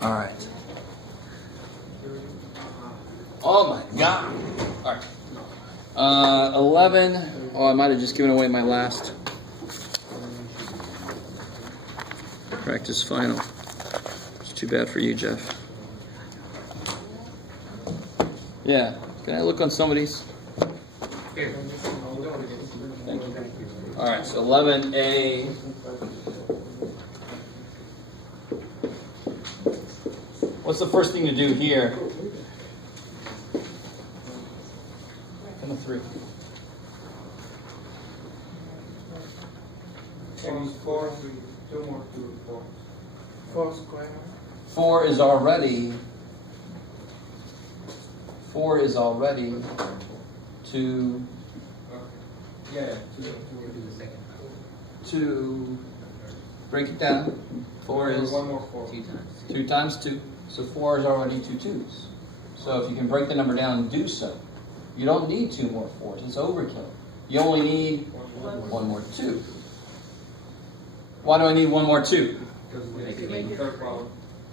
All right. Oh my God. All right. 11. Oh, I might have just given away my last practice final. It's too bad for you, Jeff. Yeah. Can I look on somebody's? Here. Thank you. All right. So 11A. What's the first thing to do here? Come with 3. Four, 2 more, 2, 4. 4 square. 4 is already 2. Yeah, 2 do the second. 2. Break it down. 4 is 1 more 4. 2 times 2. So 4 is already 2 2s. So if you can break the number down, do so. You don't need 2 more 4s. It's overkill. You only need 1 more 2. Why do I need 1 more 2? Because we make the third problem.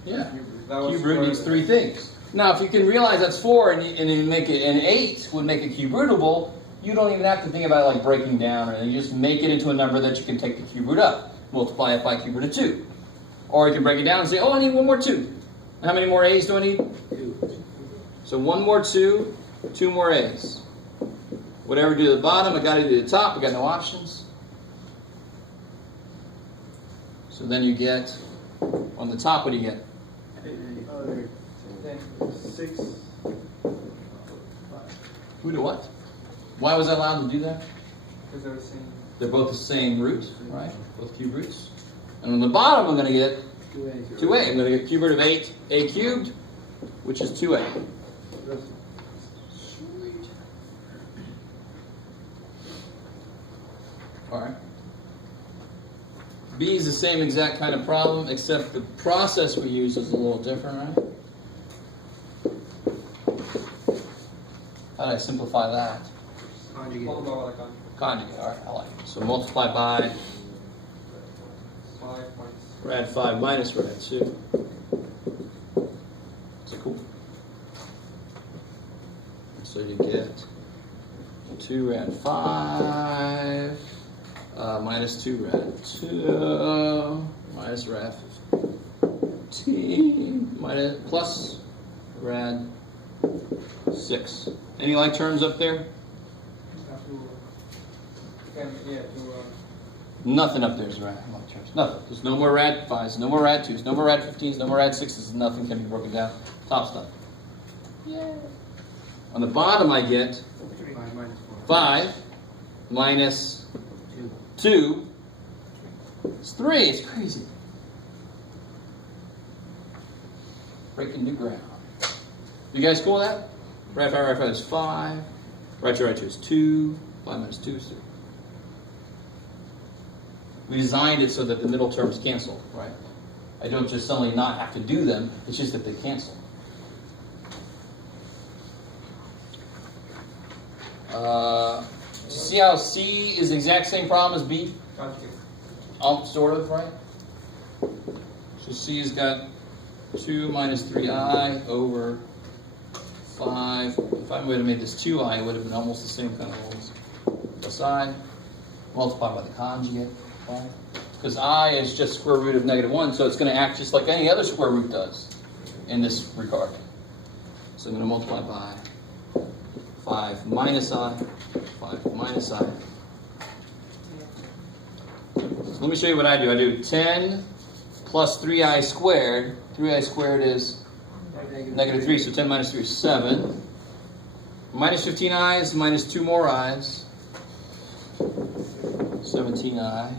Yeah. Cube root needs 3 things. Now, if you can realize that's 4 and you make it an 8 would make it cube rootable, you don't even have to think about it like breaking down or anything. You just make it into a number that you can take the cube root of. Multiply it by cube root of 2. Or you can break it down and say, oh, I need 1 more 2. How many more A's do I need? 2. So 1 more 2, 2 more A's. Whatever I do to the bottom, I got to do to the top. I got no options. So then you get, on the top, what do you get? 6. Who to what? Why was I allowed to do that? Because they're the same. They're both the same root, right? Both cube roots. And on the bottom, I'm going to get 2a. I'm going to get cube root of 8a cubed, which is 2a. All right. B is the same exact kind of problem, except the process we use is a little different, right? How do I simplify that? Conjugate. Conjugate, all right, I like it. So multiply by 5 minus. rad 5 minus rad 2. That's cool. So you get 2 rad 5 minus 2 rad 2 minus rad 15 minus plus rad 6. Any like terms up there? Nothing up there is rad like terms. Nothing. There's no more rad 5s, no more rad 2s, no more rad 15s, no more rad 6s. Nothing can be broken down. Top stuff. Yay. On the bottom I get 5 minus 2. It's 3. It's crazy. Breaking new ground. You guys cool with that? Rad 5 is 5. Rad 2 is 2. 5 minus 2 is 3. We designed it so that the middle terms cancel, right? I don't just suddenly not have to do them. It's just that they cancel. See how C is the exact same problem as B? Sort of, right? So C has got 2 minus 3i over 5. If I would have made this 2i, it would have been almost the same kind of rules. Aside, multiply by the conjugate, right? Because I is just square root of -1, so it's going to act just like any other square root does in this regard. So I'm going to multiply by 5 minus I, 5 minus I. So let me show you what I do. I do 10 plus 3i squared. 3i squared is -3, so 10 minus 3 is 7. Minus 15i's minus 2 more i's. 17i.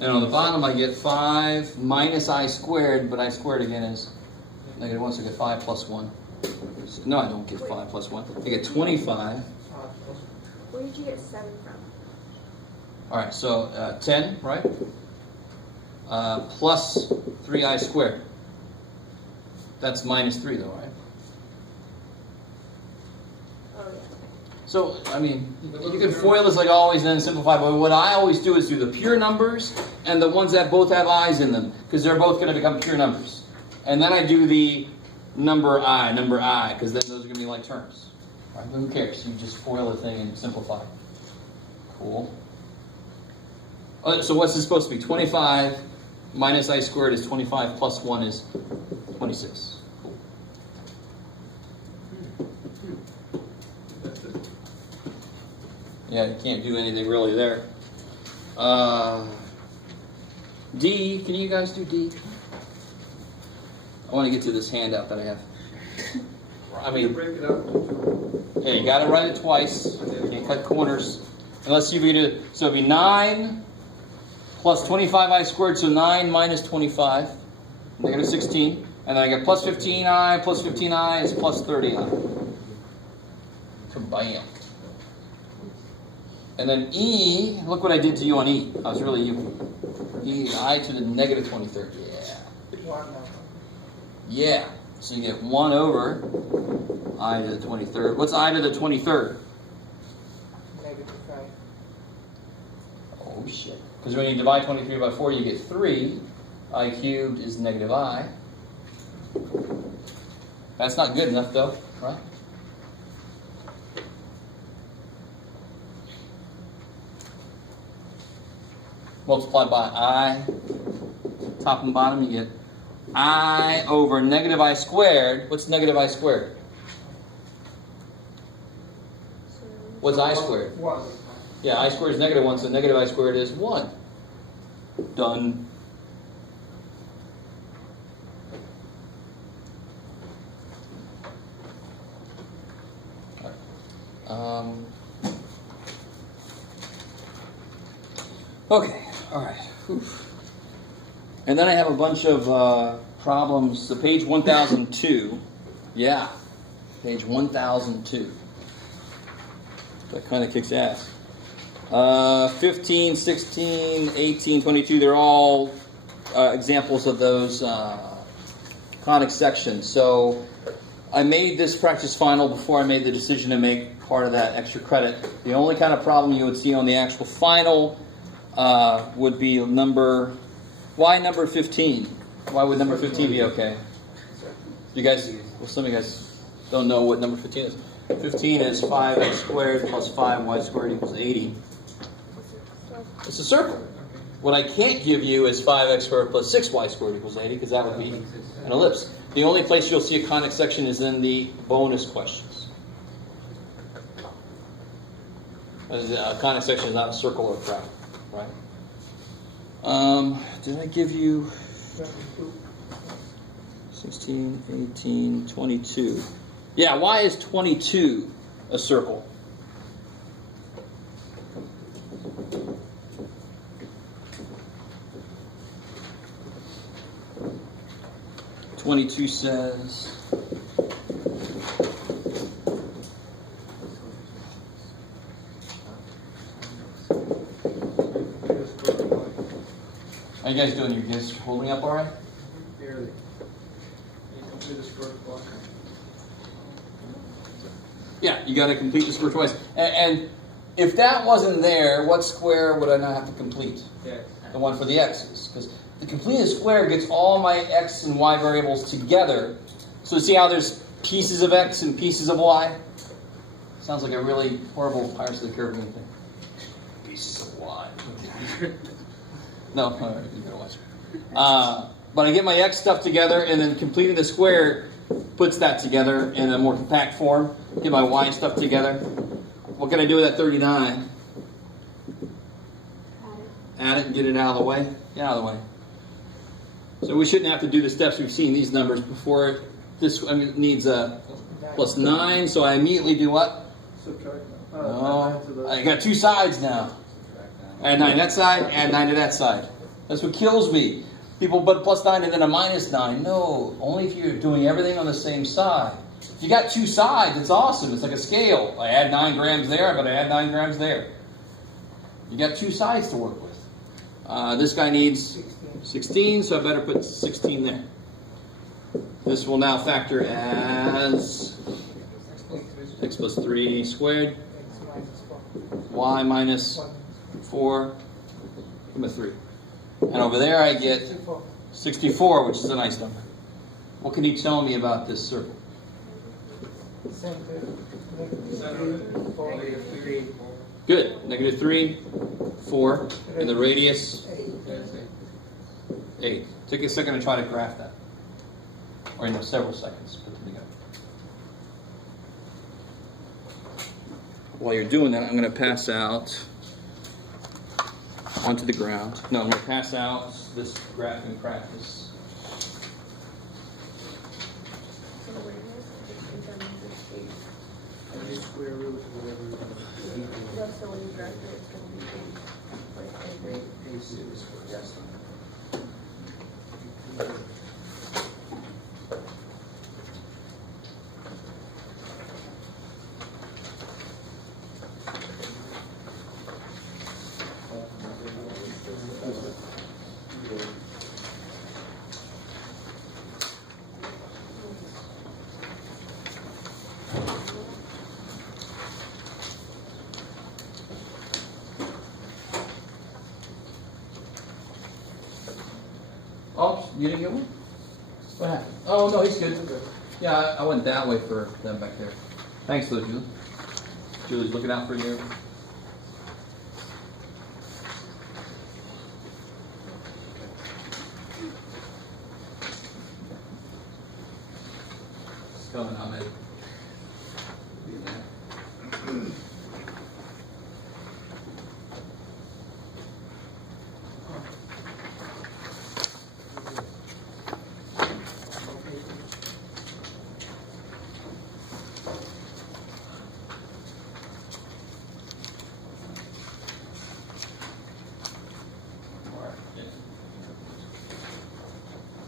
And on the bottom I get 5 minus I squared, but I squared again is -1, so I get 5 plus 1. No, I don't get 5 plus 1. I get 25. Where did you get 7 from? All right, so 10, right? Plus 3i squared. That's -3 though, right? Oh, yeah. So, I mean, you can FOIL this like always and then simplify, but what I always do is do the pure numbers and the ones that both have i's in them, because they're both going to become pure numbers. And then I do the number I, because then those are going to be like terms. Right? Who cares? You just FOIL the thing and simplify. Cool. So what's this supposed to be? 25 minus I squared is 25 plus 1 is 26. Yeah, you can't do anything really there. D, can you guys do D? I want to get to this handout that I have. I mean, break it up. yeah, you got to write it twice. You can't cut corners. And let's see if we can do it. So it'd be 9 plus 25i squared, so 9 minus 25, negative 16. And then I get plus 15i, plus 15i is plus 30i. Kabam. And then E, look what I did to you on E. I was really evil. E, I to the negative 23rd. Yeah. Yeah. So you get 1 over I to the 23rd. What's I to the 23rd? Negative 5. Oh, shit. Because when you divide 23 by 4, you get 3. I cubed is negative I. That's not good enough, though, right? Multiplied by I, top and bottom, you get I over negative I squared. What's negative I squared? What's I squared? 1. Yeah, I squared is negative 1, so negative I squared is 1. Done. Okay, all right. Oof. And then I have a bunch of problems. So page 1002. Yeah, page 1002. That kind of kicks ass. 15, 16, 18, 22, they're all examples of those conic sections. So I made this practice final before I made the decision to make part of that extra credit. The only kind of problem you would see on the actual final would be why number 15? Why would number 15 be okay? You guys, well, some of you guys don't know what number 15 is. 15 is 5x squared plus 5y squared equals 80. It's a circle. What I can't give you is 5x squared plus 6y squared equals 80, because that would be an ellipse. The only place you'll see a conic section is in the bonus questions. A conic section is not a circle or a triangle, right? Did I give you 16, 18, 22? Yeah, why is 22 a circle? says how you guys doing? You guys holding up all right? Barely. You complete the square block. Yeah, you got to complete the square twice. And if that wasn't there, what square would I not have to complete? Yeah. The one for the x's. Because the completed square gets all my x and y variables together. So see how there's pieces of x and pieces of y? Sounds like a really horrible Pirates of the Caribbean thing. Pieces of y. No, you gotta watch. But I get my x stuff together, and then completing the square puts that together in a more compact form. Get my y stuff together. What can I do with that 39? Add it and get it out of the way. Get out of the way. So we shouldn't have to do the steps we've seen these numbers before. This needs a plus 9, so I immediately do what? Subtract. I got two sides now. Add 9 to that side, add 9 to that side. That's what kills me. People put plus 9 and then a minus 9. No, only if you're doing everything on the same side. If you got two sides, it's awesome. It's like a scale. I add 9 grams there, but I add 9 grams there. You got two sides to work with. This guy needs 16, so I better put 16 there. This will now factor as x plus 3 squared. y minus 4, give him a 3. And over there I get 64, which is a nice number. What can you tell me about this circle? Same thing. Negative 3, 4. Good. Negative 3, 4, and the radius 8. Take a second to try to graph that. Or several seconds. Put them together. While you're doing that, I'm going to pass out onto the ground. No, I'm going to pass out this graphing practice. So the radius is 8. And you square root whatever you want. That's the way you graph it, it's going to be 8. Like 8. A6 for Yes. Oh, you didn't get one? What happened? Oh, no, he's good. Yeah, I went that way for them back there. Thanks, though, Julie. Julie's looking out for you. It's coming, Ahmed. Be there.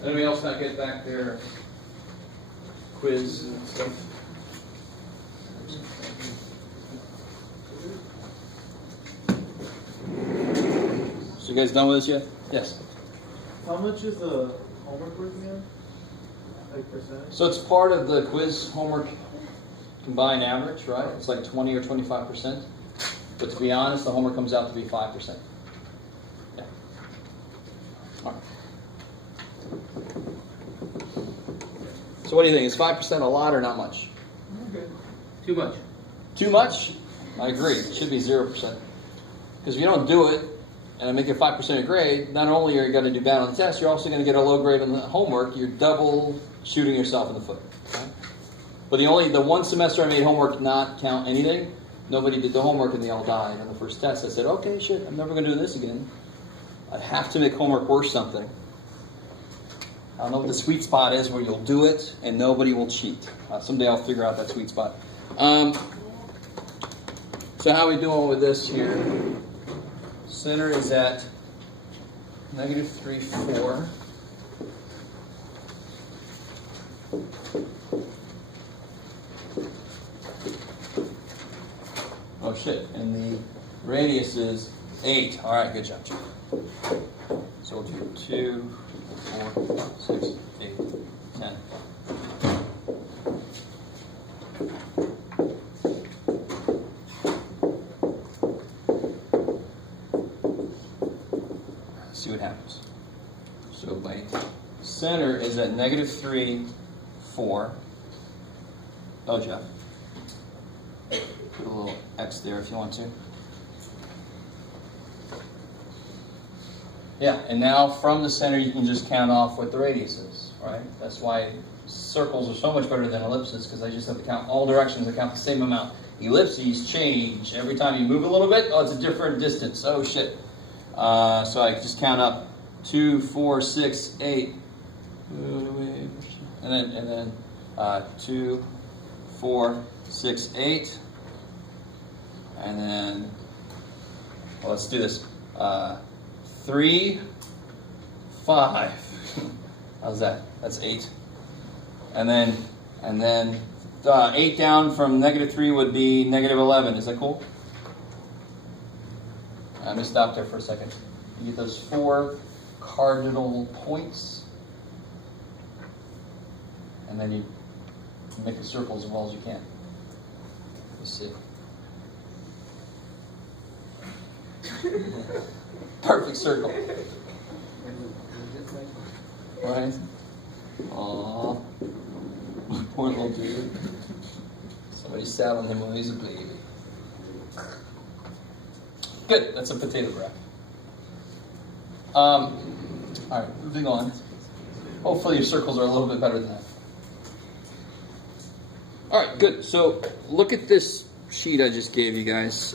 Anybody else not get back their quiz and stuff? So you guys done with this yet? Yes. How much is the homework worth again? Like percentage? So it's part of the quiz homework combined average, right? It's like 20 or 25%. But to be honest, the homework comes out to be 5%. Yeah. All right. So what do you think? Is 5% a lot or not much? Okay. Too much. Too much? I agree. It should be 0%. Because if you don't do it, and I make it 5% grade, not only are you going to do bad on the test, you're also going to get a low grade on the homework. You're double shooting yourself in the foot. Okay? But the one semester I made homework not count anything, nobody did the homework and they all died on the first test. I said, okay, shit, I'm never going to do this again. I have to make homework worth something. I don't know what the sweet spot is where you'll do it and nobody will cheat. Someday I'll figure out that sweet spot. So how are we doing with this here? Center is at -3, 4. Oh shit, and the radius is 8. All right, good job, Chief. So we'll do 2, 4, 6, 8, 10. See what happens. So my center is at -3, 4. Oh, Jeff. Put a little X there if you want to. Yeah, and now from the center you can just count off what the radius is, right? That's why circles are so much better than ellipses, because I just have to count all directions. I count the same amount. Ellipses change. Every time you move a little bit, oh, it's a different distance. Oh, shit. So I just count up 2, 4, 6, 8. And then 2, 4, 6, 8. And then, well, let's do this. 3, 5. How's that? That's 8. And then 8 down from -3 would be -11. Is that cool? I'm going to stop there for a second. You get those 4 cardinal points. And then you make the circles as well as you can. Let's see. Perfect circle. Right? Aww. Poor little dude. Somebody sat on him when he was a baby. Good, that's a potato wrap. Alright, moving on. Hopefully your circles are a little bit better than that. Alright, good. So look at this sheet I just gave you guys.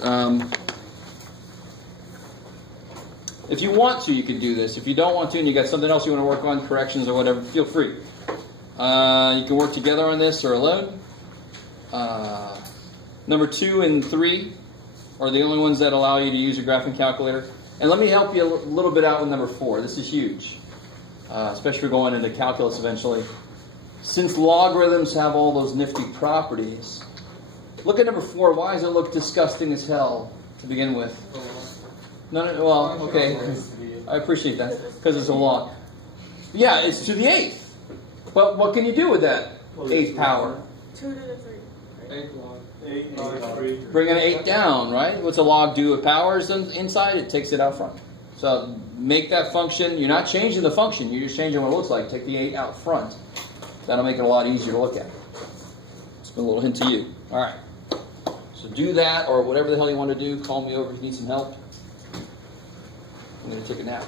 If you want to, you can do this. If you don't want to and you got something else you want to work on, corrections or whatever, feel free. You can work together on this or alone. Number 2 and 3 are the only ones that allow you to use your graphing calculator. And let me help you a little bit out with number 4. This is huge, especially if you're going into calculus eventually. Since logarithms have all those nifty properties, look at number 4. Why does it look disgusting as hell to begin with? No, well, okay. I appreciate that, because it's a log. Yeah, it's to the 8th. But what can you do with that 8th power? 2 to the 3. 8 log. 8 log 3. Bring an 8 down, right? What's a log do? It powers inside, it takes it out front. So make that function, you're not changing the function, you're just changing what it looks like. Take the 8 out front. That'll make it a lot easier to look at. It's been a little hint to you. All right. So do that, or whatever the hell you want to do. Call me over if you need some help. I'm going to take a nap.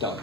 Done.